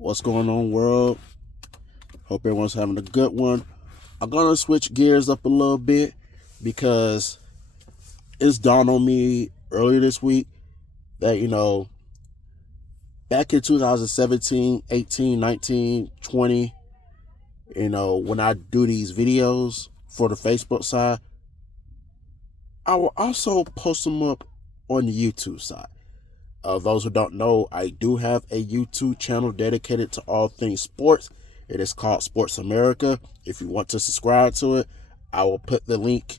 What's going on, world? Hope everyone's having a good one. I'm going to switch gears up a little bit because it's dawned on me earlier this week that, back in 2017, 18, 19, 20, when I do these videos for the Facebook side, I will also post them up on the YouTube side. Those who don't know, I do have a YouTube channel dedicated to all things sports. It is called Sports America. If you want to subscribe to it, I will put the link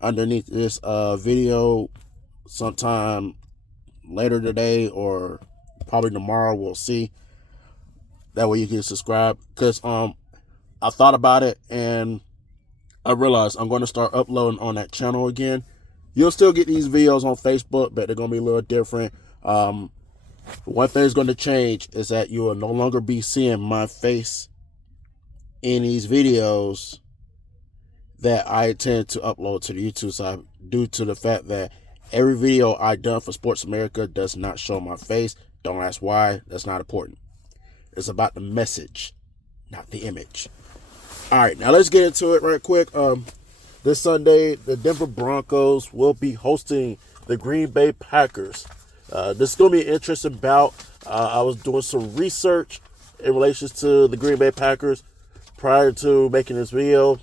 underneath this video sometime later today or probably tomorrow. We'll see. That way you can subscribe. Because I thought about it and I realized I'm going to start uploading on that channel again. You'll still get these videos on Facebook, but they're going to be a little different. One thing is going to change is that you will no longer be seeing my face in these videos that I tend to upload to the YouTube side, due to the fact that every video I done for Sports America does not show my face. Don't ask why. That's not important. It's about the message, not the image. All right, now let's get into it right quick. This Sunday, the Denver Broncos will be hosting the Green Bay Packers. This is going to be an interesting bout. I was doing some research in relation to the Green Bay Packers prior to making this video.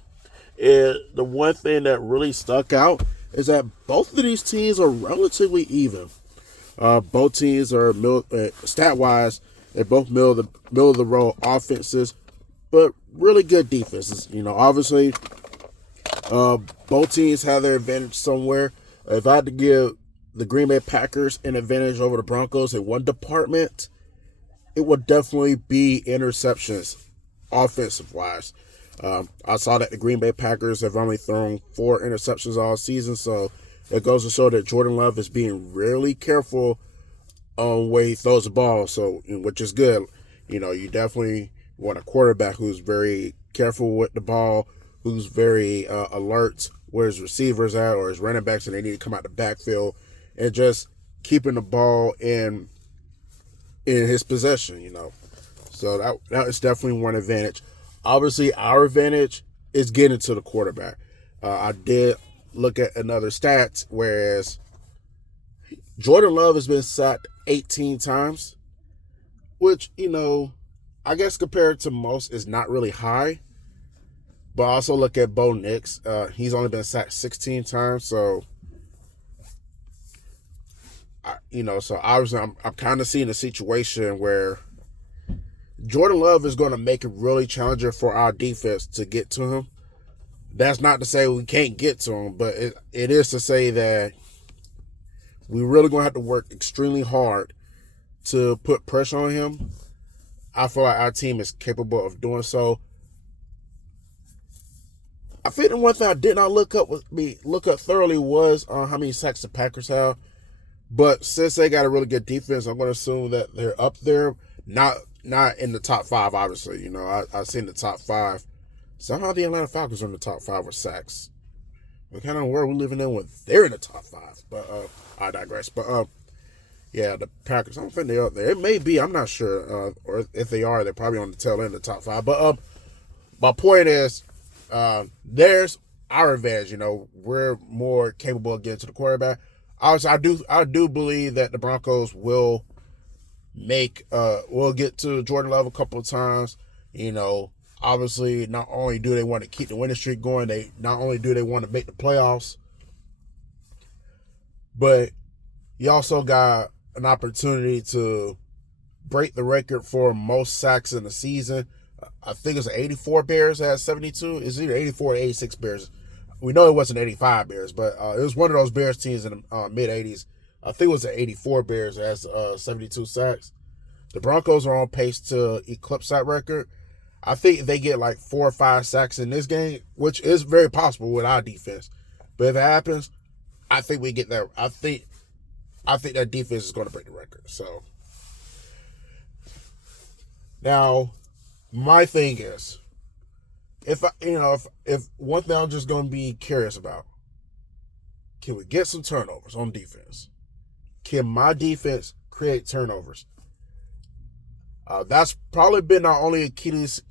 And the one thing that really stuck out is that both of these teams are relatively even. Both teams are, stat-wise, they're both middle of the road offenses, but really good defenses. Obviously, both teams have their advantage somewhere. If I had to give the Green Bay Packers an advantage over the Broncos in one department, it would definitely be interceptions, offensive-wise. I saw that the Green Bay Packers have only thrown 4 interceptions all season, so it goes to show that Jordan Love is being really careful on where he throws the ball, so which is good. You definitely want a quarterback who's very careful with the ball, who's very alert where his receivers at or his running backs and they need to come out the backfield, and just keeping the ball in his possession, So that is definitely one advantage. Obviously, our advantage is getting to the quarterback. I did look at another stats, whereas Jordan Love has been sacked 18 times, which, I guess compared to most is not really high. But also look at Bo Nix. He's only been sacked 16 times, so so obviously I'm kind of seeing a situation where Jordan Love is going to make it really challenging for our defense to get to him. That's not to say we can't get to him, but it is to say that we're really going to have to work extremely hard to put pressure on him. I feel like our team is capable of doing so. I think the one thing I did not look up thoroughly was how many sacks the Packers have. But since they got a really good defense, I'm going to assume that they're up there. Not in the top 5, obviously. I've seen the top 5. Somehow the Atlanta Falcons are in the top 5 with sacks. What kind of world we're living in when they're in the top 5? But I digress. But yeah, the Packers, I don't think they're up there. It may be, I'm not sure. Or if they are, they're probably on the tail end of the top 5. But my point is, there's our advantage. We're more capable of getting to the quarterback. Obviously, I do believe that the Broncos will get to Jordan Love a couple of times. Obviously, not only do they want to keep the winning streak going, not only do they want to make the playoffs, but you also got an opportunity to break the record for most sacks in the season. I think it's 84 Bears that had 72. It's either 84 or 86 Bears. We know it wasn't 85 Bears, but it was one of those Bears teams in the mid-'80s. I think it was the 84 Bears that has 72 sacks. The Broncos are on pace to eclipse that record. I think if they get like 4 or 5 sacks in this game, which is very possible with our defense. But if it happens, I think we get there. I think that defense is going to break the record. So now, my thing is, if one thing I'm just going to be curious about, can we get some turnovers on defense? Can my defense create turnovers? That's probably been our only Achilles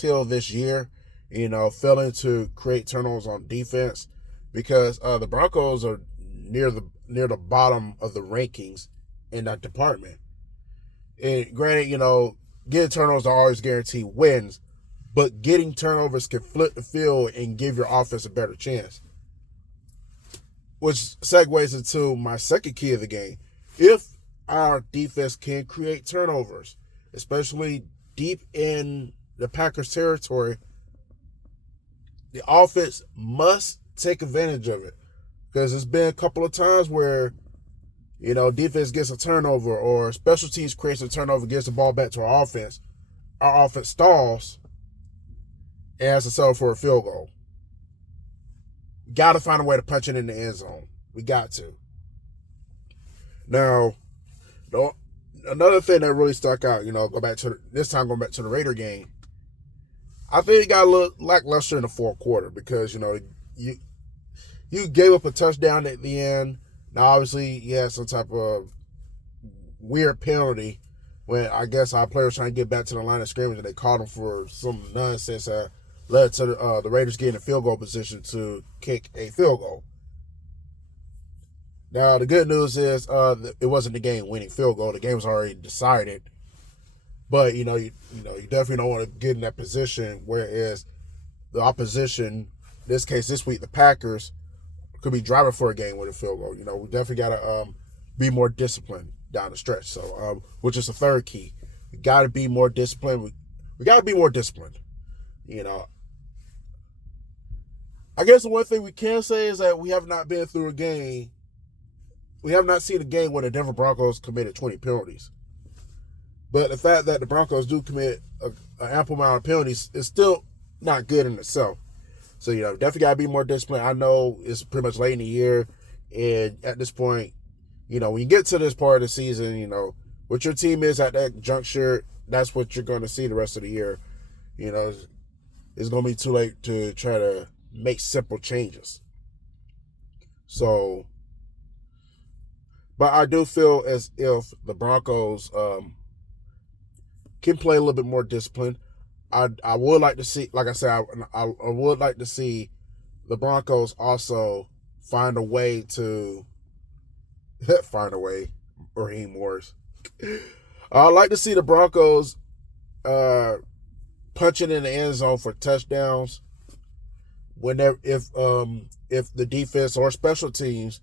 heel this year, failing to create turnovers on defense, because the Broncos are near the bottom of the rankings in that department. And granted, getting turnovers are always guaranteed wins, but getting turnovers can flip the field and give your offense a better chance. Which segues into my second key of the game. If our defense can create turnovers, especially deep in the Packers' territory, the offense must take advantage of it. Because there's been a couple of times where, defense gets a turnover or special teams creates a turnover, gets the ball back to our offense. Our offense stalls and has to settle for a field goal. Got to find a way to punch it in the end zone. We got to. Now, another thing that really stuck out, going back to the Raider game, I think it got a little lackluster in the fourth quarter because, you gave up a touchdown at the end. Now, obviously, you had some type of weird penalty when I guess our players trying to get back to the line of scrimmage and they called them for some nonsense that led to the Raiders getting a field goal position to kick a field goal. Now, the good news is it wasn't the game-winning field goal. The game was already decided. But, you definitely don't want to get in that position, whereas the opposition, in this case, this week, the Packers, could be driving for a game-winning field goal. We definitely got to be more disciplined down the stretch. So, which is the third key. We got to be more disciplined. We got to be more disciplined. I guess the one thing we can say is that we have not been through a game. We have not seen a game where the Denver Broncos committed 20 penalties. But the fact that the Broncos do commit an ample amount of penalties is still not good in itself. So, definitely got to be more disciplined. I know it's pretty much late in the year. And at this point, when you get to this part of the season, what your team is at that juncture, that's what you're going to see the rest of the year. It's going to be too late to try to make simple changes. So, but I do feel as if the Broncos can play a little bit more disciplined. I would like to see, like I said, I would like to see the Broncos also find a way, Raheem Morris. I'd like to see the Broncos punching in the end zone for touchdowns whenever if the defense or special teams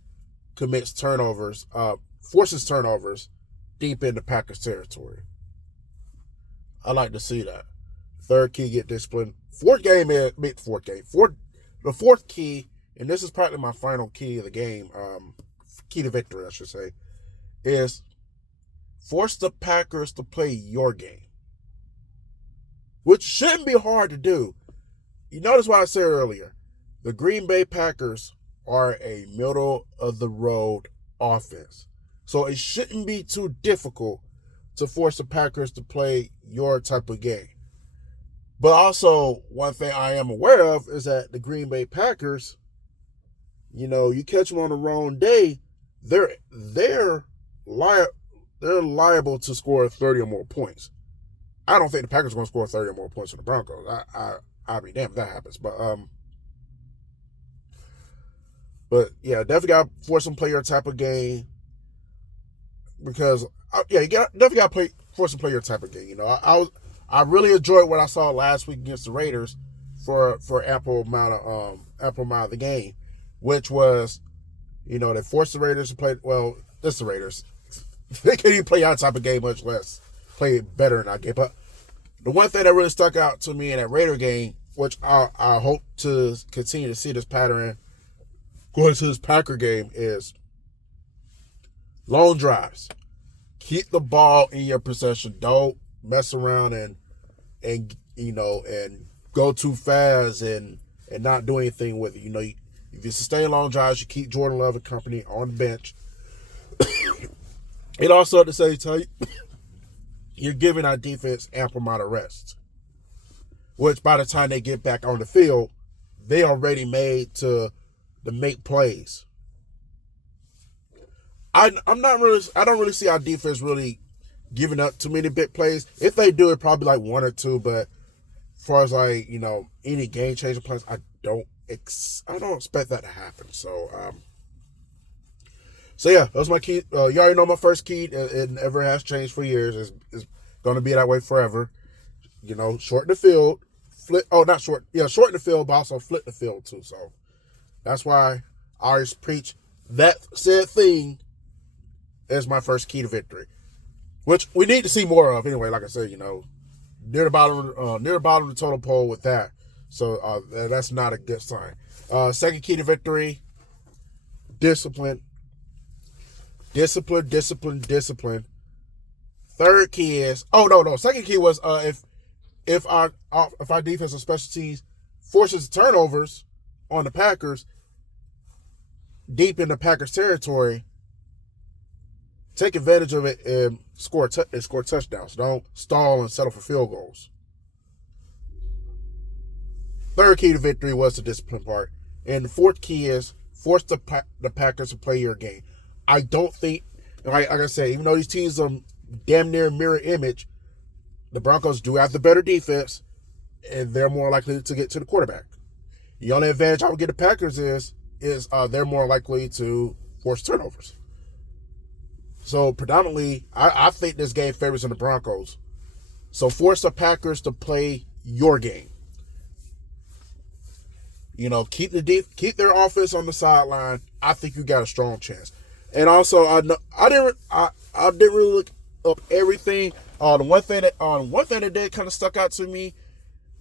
commits turnovers, forces turnovers deep into Packers territory. I like to see that. Third key, get disciplined. The fourth key, and this is probably my final key of the game, key to victory, I should say, is force the Packers to play your game, which shouldn't be hard to do. You notice what I said earlier. The Green Bay Packers are a middle-of-the-road offense. So it shouldn't be too difficult to force the Packers to play your type of game. But also, one thing I am aware of is that the Green Bay Packers, you catch them on the wrong day, they're liable to score 30 or more points. I don't think the Packers are going to score 30 or more points for the Broncos. I'll be damned if that happens. But yeah, definitely got to force them to play your type of game. Because, you definitely got to force them to play your type of game. I really enjoyed what I saw last week against the Raiders for ample amount of the game, which was, they forced the Raiders to play. Well, it's the Raiders. They can't even play our type of game, much less play better in our game. But the one thing that really stuck out to me in that Raider game, which I hope to continue to see this pattern going to this Packer game, is long drives. Keep the ball in your possession. Don't mess around and go too fast and not do anything with it. If you sustain long drives, you keep Jordan Love and company on the bench. And also at the same time, you're giving our defense ample amount of rest, which by the time they get back on the field, they already made to make plays. I don't really see our defense really giving up too many big plays. If they do, it probably like one or two. But as far as like any game changing plays, I don't expect that to happen. So yeah, that was my key. You already know my first key. It never has changed for years. It's going to be that way forever. Shorten the field, flip. Oh, not short. Yeah, shorten the field, but also flip the field too. So that's why I always preach that said thing as my first key to victory, which we need to see more of anyway. Like I said, near the bottom of the total poll with that. So that's not a good sign. Second key to victory: discipline. Discipline. Third key is second key was if our defense and special teams forces turnovers on the Packers deep in the Packers territory, take advantage of it and score touchdowns. Don't stall and settle for field goals. Third key to victory was the discipline part, and the fourth key is force the Packers to play your game. I don't think, like I said, even though these teams are damn near mirror image, the Broncos do have the better defense, and they're more likely to get to the quarterback. The only advantage I would give the Packers is they're more likely to force turnovers. So predominantly, I think this game favors the Broncos. So force the Packers to play your game. Keep their offense on the sideline. I think you got a strong chance. And also, I didn't really look up everything. The one thing that did kind of stuck out to me,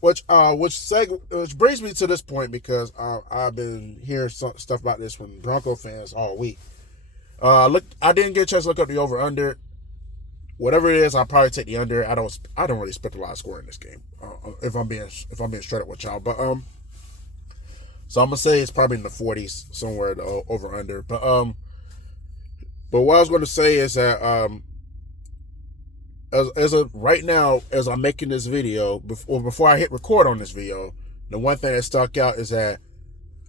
which brings me to this point because I've been hearing stuff about this from Bronco fans all week. I didn't get a chance to look up the over under. Whatever it is, I'll probably take the under. I don't really expect a lot of score in this game. If I'm being straight up with y'all, but so I'm gonna say it's probably in the 40s somewhere, the over under. But what I was going to say is that right now, as I'm making this video, before I hit record on this video, the one thing that stuck out is that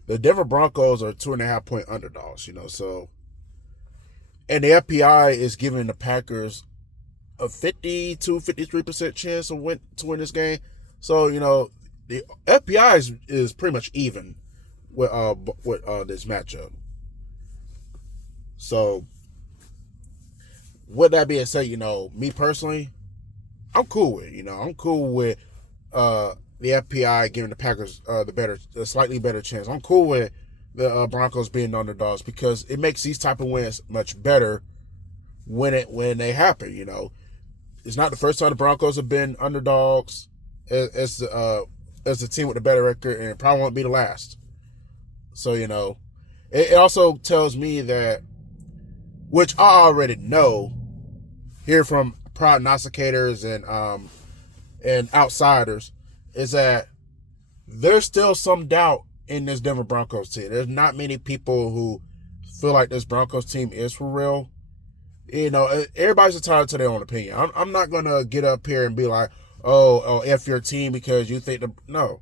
the Denver Broncos are 2.5 point underdogs. So, and the FPI is giving the Packers a 53% chance to win this game. So the FPI is pretty much even with this matchup. So, with that being said, me personally, I'm cool with it. I'm cool with the FPI giving the Packers the slightly better chance. I'm cool with the Broncos being underdogs because it makes these type of wins much better when they happen. It's not the first time the Broncos have been underdogs as the team with the better record, and it probably won't be the last. So it also tells me that, which I already know, hear from prognosticators and outsiders, is that there's still some doubt in this Denver Broncos team. There's not many people who feel like this Broncos team is for real. Everybody's entitled to their own opinion. I'm not gonna get up here and be like, oh, F your team because you think no.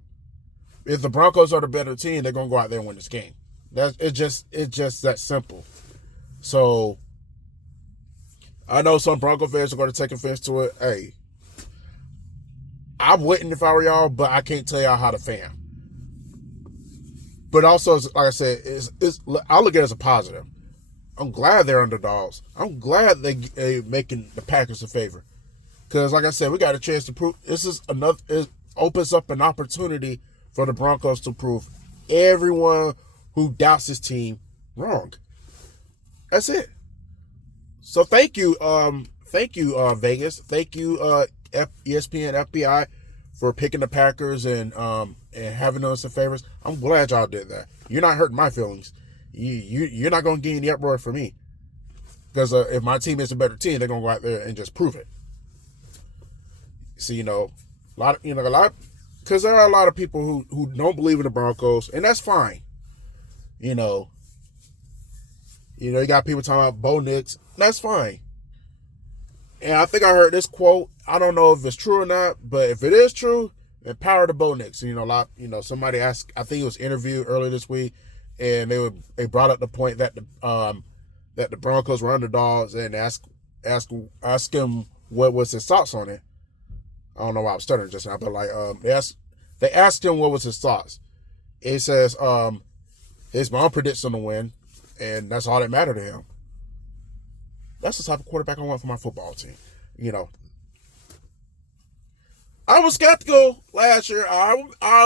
If the Broncos are the better team, they're gonna go out there and win this game. It's just that simple. So I know some Bronco fans are going to take offense to it. Hey, I wouldn't if I were y'all, but I can't tell y'all how to fan. But also, like I said, I look at it as a positive. I'm glad they're underdogs. I'm glad they making the Packers a favor. Because, like I said, we got a chance to prove. It opens up an opportunity for the Broncos to prove everyone who doubts this team wrong. That's it. So thank you, Vegas. Thank you, ESPN, FBI, for picking the Packers and having us as favorites. I'm glad y'all did that. You're not hurting my feelings. You're not going to get any uproar from me. Because if my team is a better team, they're going to go out there and just prove it. See, because there are a lot of people who don't believe in the Broncos, and that's fine. You got people talking about Bo Nix. That's fine. And I think I heard this quote. I don't know if it's true or not, but if it is true, then power to Bo Nix. Somebody asked, I think it was interviewed earlier this week, and they brought up the point that the Broncos were underdogs and asked him what was his thoughts on it. I don't know why I'm stuttering just now, but like they asked him what was his thoughts. He says his mom predicts him to win, and that's all that mattered to him. That's the type of quarterback I want for my football team. I was skeptical last year. I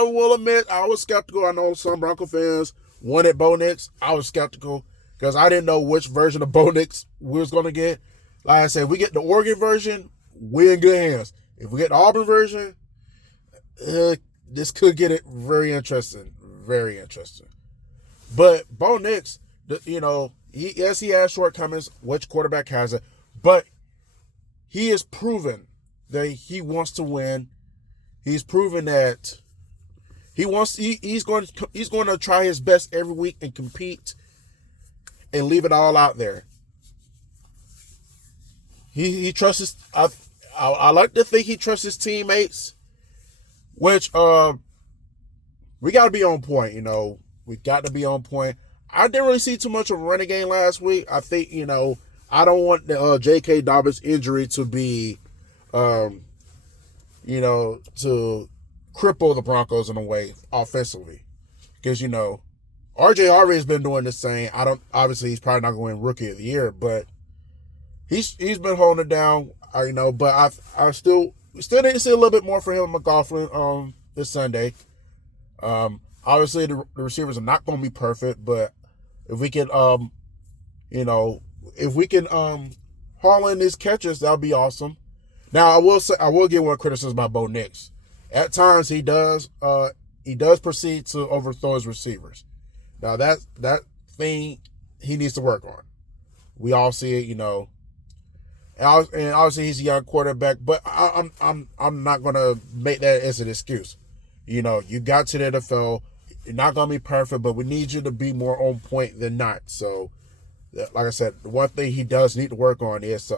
will admit I was skeptical. I know some Bronco fans wanted Bo Nix. I was skeptical because I didn't know which version of Bo Nix we was going to get. Like I said, if we get the Oregon version, we're in good hands. If we get the Auburn version, this could get it very interesting. Very interesting. But Bo Nix, he has shortcomings. Which quarterback has it? But he has proven that he wants to win. He's proven that he's going to try his best every week and compete and leave it all out there. He trusts I like to think he trusts his teammates, which we got to be on point. We got to be on point. I didn't really see too much of a running game last week. I think I don't want the J.K. Dobbins injury to be to cripple the Broncos in a way offensively. Because, RJ Harvey has been doing this thing. Obviously he's probably not going to win Rookie of the Year, but he's been holding it down, but I still need to see a little bit more for him and McLaughlin this Sunday. Obviously the receivers are not going to be perfect, but if we can haul in these catches, that'll be awesome. Now I will give one criticism about Bo Nix. At times he does proceed to overthrow his receivers. Now that thing he needs to work on. We all see it, and obviously he's a young quarterback, but I'm not gonna make that as an excuse. You got to the NFL. You're not gonna be perfect, but we need you to be more on point than not. So, like I said, the one thing he does need to work on is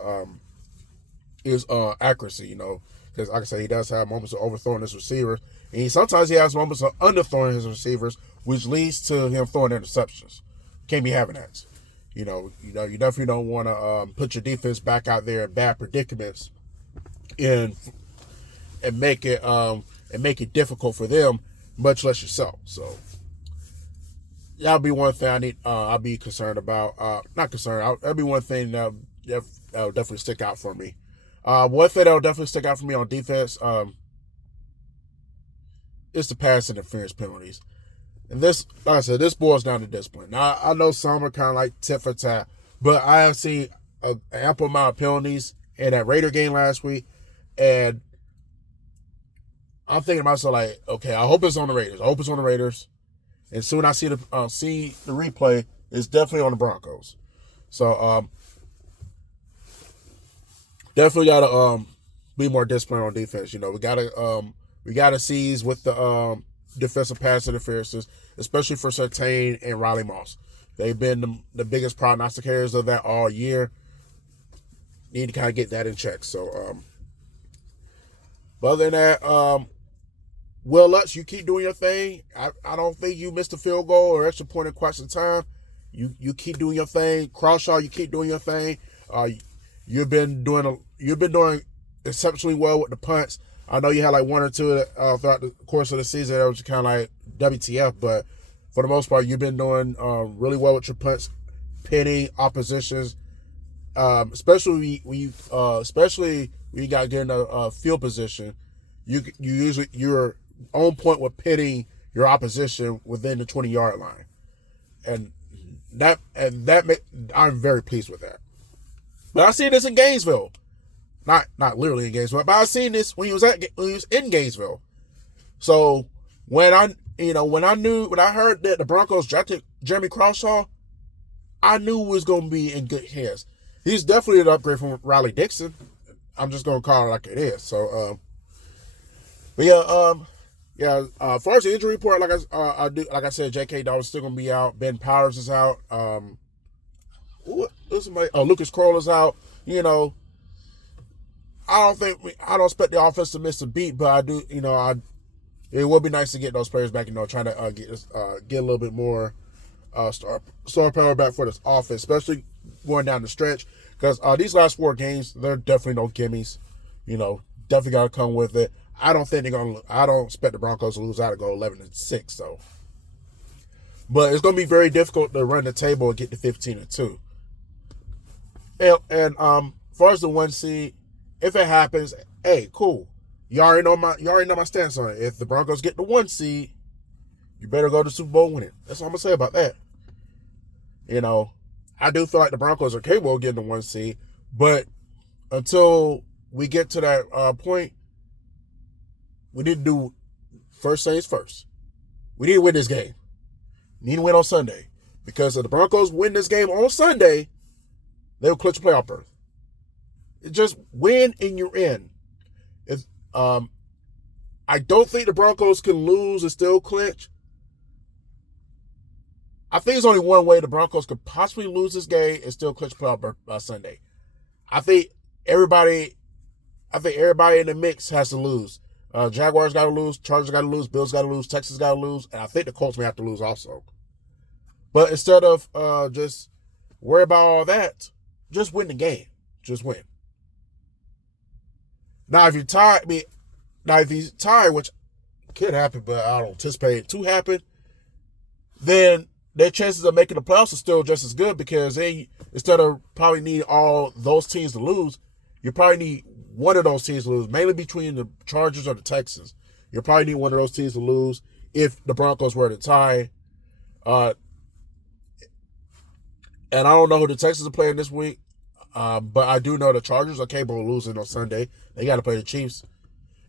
accuracy. Because like I said, he does have moments of overthrowing his receivers, and sometimes he has moments of underthrowing his receivers, which leads to him throwing interceptions. Can't be having that. You definitely don't want to put your defense back out there in bad predicaments, and make it difficult for them, much less yourself. So that'll be one thing I'll be concerned about. Not concerned. That'll be one thing that'll definitely stick out for me. One thing that'll definitely stick out for me on defense is the pass interference penalties. And this, like I said, this boils down to discipline. Now, I know some are kind of like tit for tat, but I have seen an ample amount of penalties in that Raider game last week, and I'm thinking to myself, like, okay, I hope it's on the Raiders. And soon I see the replay, it's definitely on the Broncos. So, definitely gotta be more disciplined on defense. We gotta seize with the defensive pass interferences, especially for Surtain and Riley Moss. They've been the biggest prognosticators of that all year. Need to kind of get that in check. So, but other than that, Will Lutz, you keep doing your thing. I don't think you missed a field goal or extra point in quite some time. You keep doing your thing. Crawshaw, you keep doing your thing. You've been doing exceptionally well with the punts. I know you had like one or two throughout the course of the season that was kind of like WTF, but for the most part, you've been doing really well with your punts, pinning oppositions, especially when you got to get in a field position. You're on point with pinning your opposition within the 20-yard line, and I'm very pleased with that. But I seen this in Gainesville. Not literally in Gainesville, but I seen this when he was in Gainesville. So when I heard that the Broncos drafted Jeremy Crawshaw, I knew it was going to be in good hands. He's definitely an upgrade from Riley Dixon. I'm just going to call it like it is. So, but yeah, as far as the injury report, like I said, J.K. Dobbins still going to be out. Ben Powers is out. Lucas Kroll is out. I don't expect the offense to miss a beat, but I do. It would be nice to get those players back. Trying to get a little bit more star power back for this offense, especially going down the stretch. Because these last 4 games, they're definitely no gimmies. Definitely got to come with it. I don't expect the Broncos to lose out and go 11-6. So, but it's going to be very difficult to run the table and get to 15-2. And as far as the 1 seed, if it happens, hey, cool. You already know my stance on it. If the Broncos get the 1 seed, you better go to Super Bowl winning. That's all I'm gonna say about that. I do feel like the Broncos are capable of getting the 1 seed, but until we get to that point, we need to do first things first. We need to win this game. We need to win on Sunday. Because if the Broncos win this game on Sunday, they'll clinch a playoff berth. It's just win and you're in. I don't think the Broncos can lose and still clinch. I think there's only one way the Broncos could possibly lose this game and still clinch playoff berth by Sunday. I think everybody in the mix has to lose. Jaguars got to lose, Chargers got to lose, Bills got to lose, Texans got to lose, and I think the Colts may have to lose also. But instead of just worry about all that, just win the game. Just win. Now, if you tie, which could happen, but I don't anticipate it to happen, then their chances of making the playoffs are still just as good because instead of probably need all those teams to lose, you probably need one of those teams to lose, mainly between the Chargers or the Texans. You probably need one of those teams to lose if the Broncos were to tie. And I don't know who the Texans are playing this week, but I do know the Chargers are capable of losing on Sunday. They got to play the Chiefs.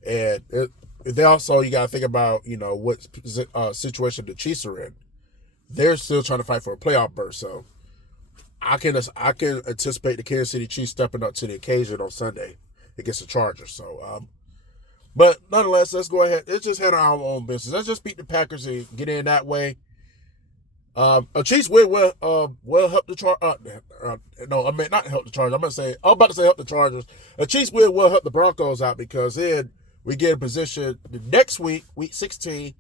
And they also, you got to think about, what situation the Chiefs are in. They're still trying to fight for a playoff berth, so I can anticipate the Kansas City Chiefs stepping up to the occasion on Sunday against the Chargers. So, but nonetheless, let's go ahead. Let's just handle our own business. Let's just beat the Packers and get in that way. A Chiefs win will help the Chargers. No, I mean not help the Chargers. I'm about to say help the Chargers. A Chiefs win will help the Broncos out because then we get in position the next week, week 16.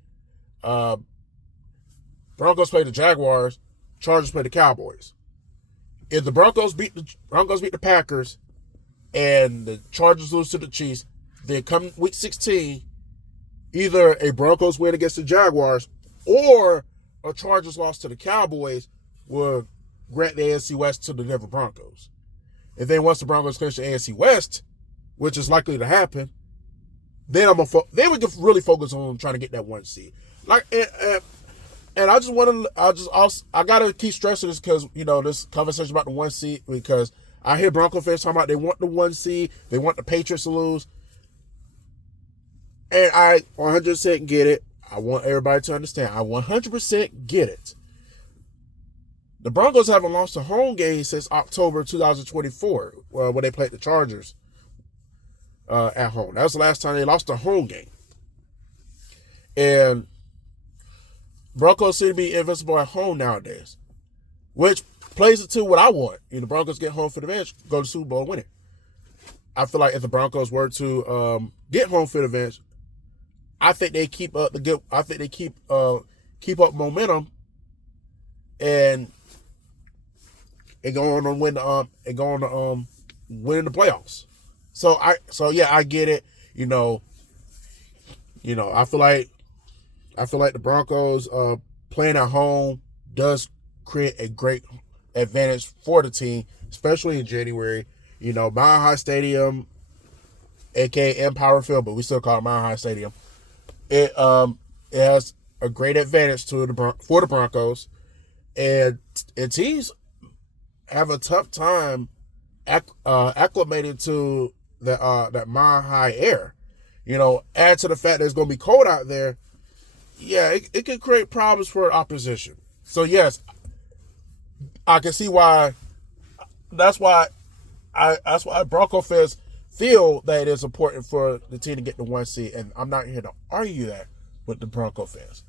Broncos play the Jaguars, Chargers play the Cowboys. If the Broncos beat the Packers and the Chargers lose to the Chiefs, then come week 16, either a Broncos win against the Jaguars or a Chargers loss to the Cowboys will grant the AFC West to the Denver Broncos. And then once the Broncos clinch the AFC West, which is likely to happen, then we can really focus on trying to get that 1 seed. And I gotta keep stressing this because this conversation about the 1 seed because I hear Bronco fans talking about they want the 1 seed, they want the Patriots to lose, and I 100% get it. I want everybody to understand. I 100% get it. The Broncos haven't lost a home game since October 2024 when they played the Chargers at home. That was the last time they lost a home game. And Broncos seem to be invincible at home nowadays, which plays into what I want. The Broncos get home for the advantage, go to Super Bowl, win it. I feel like if the Broncos were to get home for the advantage, I think they keep up keep up momentum and go on and win winning the playoffs. So I get it. I feel like the Broncos playing at home does create a great advantage for the team, especially in January. Mile High Stadium, aka Empower Field, but we still call it Mile High Stadium. It has a great advantage for the Broncos, and teams have a tough time acclimating to that Mile High air. Add to the fact that it's going to be cold out there. Yeah, it can create problems for opposition. So yes, I can see why. That's why Bronco fans feel that it is important for the team to get the 1 seed, and I'm not here to argue that with the Bronco fans.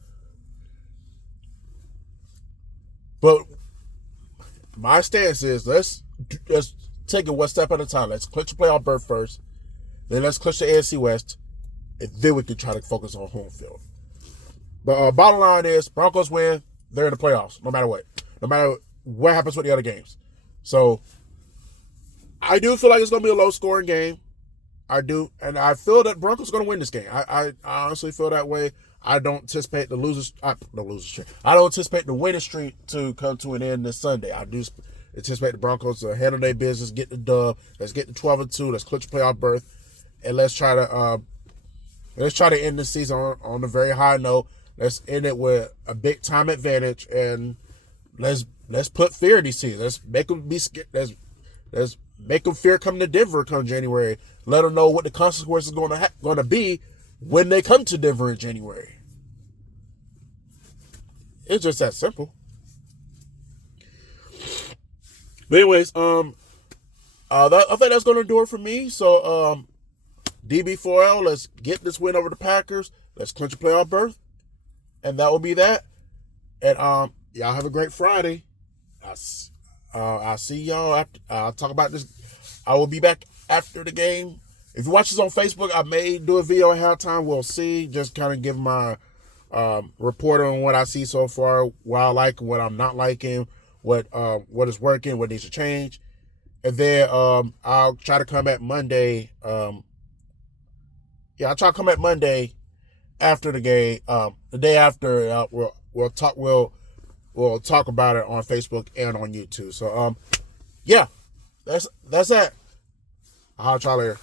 But my stance is let's take it one step at a time. Let's clinch the playoff berth first, then let's clinch the AFC West, and then we can try to focus on home field. But bottom line is Broncos win, they're in the playoffs, no matter what. No matter what happens with the other games. So I do feel like it's going to be a low-scoring game. I do, and I feel that Broncos are going to win this game. I honestly feel that way. I don't anticipate the losers streak. I don't anticipate the winning streak to come to an end this Sunday. I do anticipate the Broncos to handle their business, get the dub. Let's get the 12-2. Let's clinch playoff berth, and let's try to end the season on a very high note. Let's end it with a big time advantage, and let's put fear in these teams. Let's make them be scared. Let's make them fear coming to Denver come January. Let them know what the consequences are going to be when they come to Denver in January. It's just that simple. But anyways, I think that's going to do it for me. So, DB4L, let's get this win over the Packers. Let's clinch a playoff berth. And that will be that. And y'all have a great Friday. I'll see y'all after. I'll talk about this. I will be back after the game. If you watch this on Facebook, I may do a video at halftime. We'll see. Just kind of give my report on what I see so far, what I like, what I'm not liking, what is working, what needs to change. And then I'll try to come back Monday. I'll try to come back Monday after the game. The day after, we'll talk about it on Facebook and on YouTube. So that's that. I'll try later.